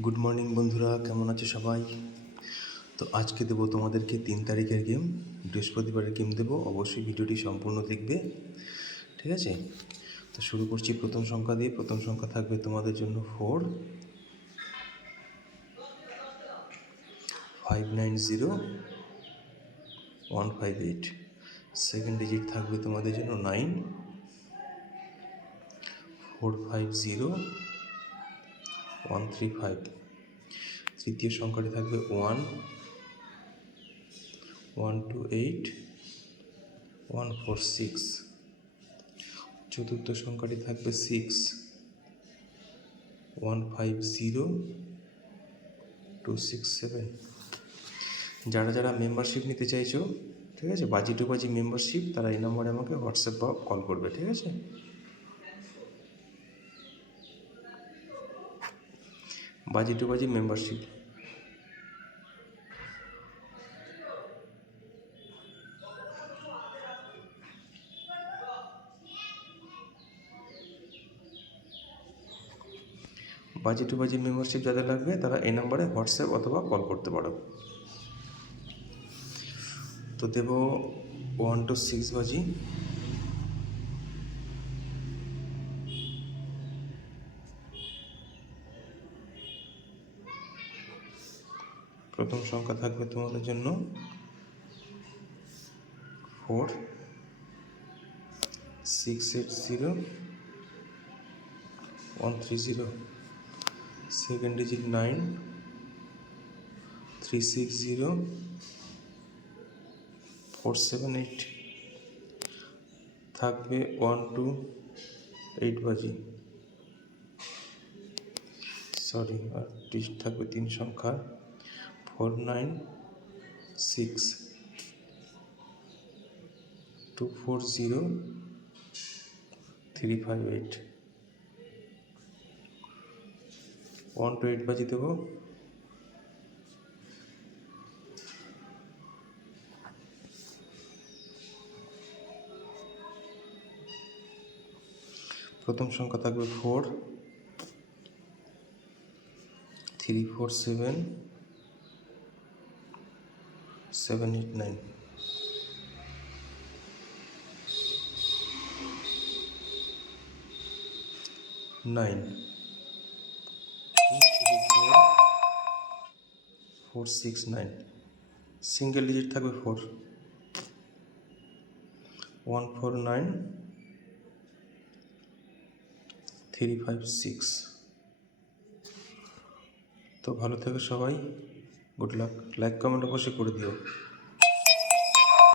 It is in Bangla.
গুড মর্নিং বন্ধুরা, কেমন আছে সবাই? তো আজকে দেবো তোমাদেরকে 3 তারিখের গেম, বৃহস্পতিবারের গেম দেবো। অবশ্যই ভিডিওটি সম্পূর্ণ দেখবে, ঠিক আছে? তো শুরু করছি প্রথম সংখ্যা দিয়ে। প্রথম সংখ্যা থাকবে তোমাদের জন্য 4 590 158। সেকেন্ড ডিজিট থাকবে তোমাদের জন্য 9 450 135। তৃতীয় সংখ্যাটি থাকবে 1 128 146। চতুর্থ সংখ্যাটি থাকবে 6 150 267। যারা যারা মেম্বারশিপ নিতে চাইছো, ঠিক আছে, বাজি টু বাজি মেম্বারশিপ, তারা এই নম্বরে আমাকে হোয়াটসঅ্যাপ বা কল করবে, ঠিক আছে? বাজি টু বাজি মেম্বারশিপ। বাজি টু বাজি মেম্বারশিপ যাদের লাগবে তারা এই নম্বরে হোয়াটসঅ্যাপ অথবা কল করতে পারো। তো দেব 1 to 6 বাজি। প্রথম সংখ্যা থাকবে তোমাদের জন্য 4 680 130। Second digit 9 360 478। থাকবে 1 to 8 বাজি। আর ডিজিট থাকবে 3 সংখ্যা 496 240 358। 1 to 8 বাজি দেবো। প্রথম সংখ্যা থাকবে 4 347 789। 9 469। সিঙ্গেল ডিজিট থাকবে 4 149 356। তো ভালো থেকো সবাই, গুড লাক। লাইক কমেন্ট অবশ্যই করে দিও।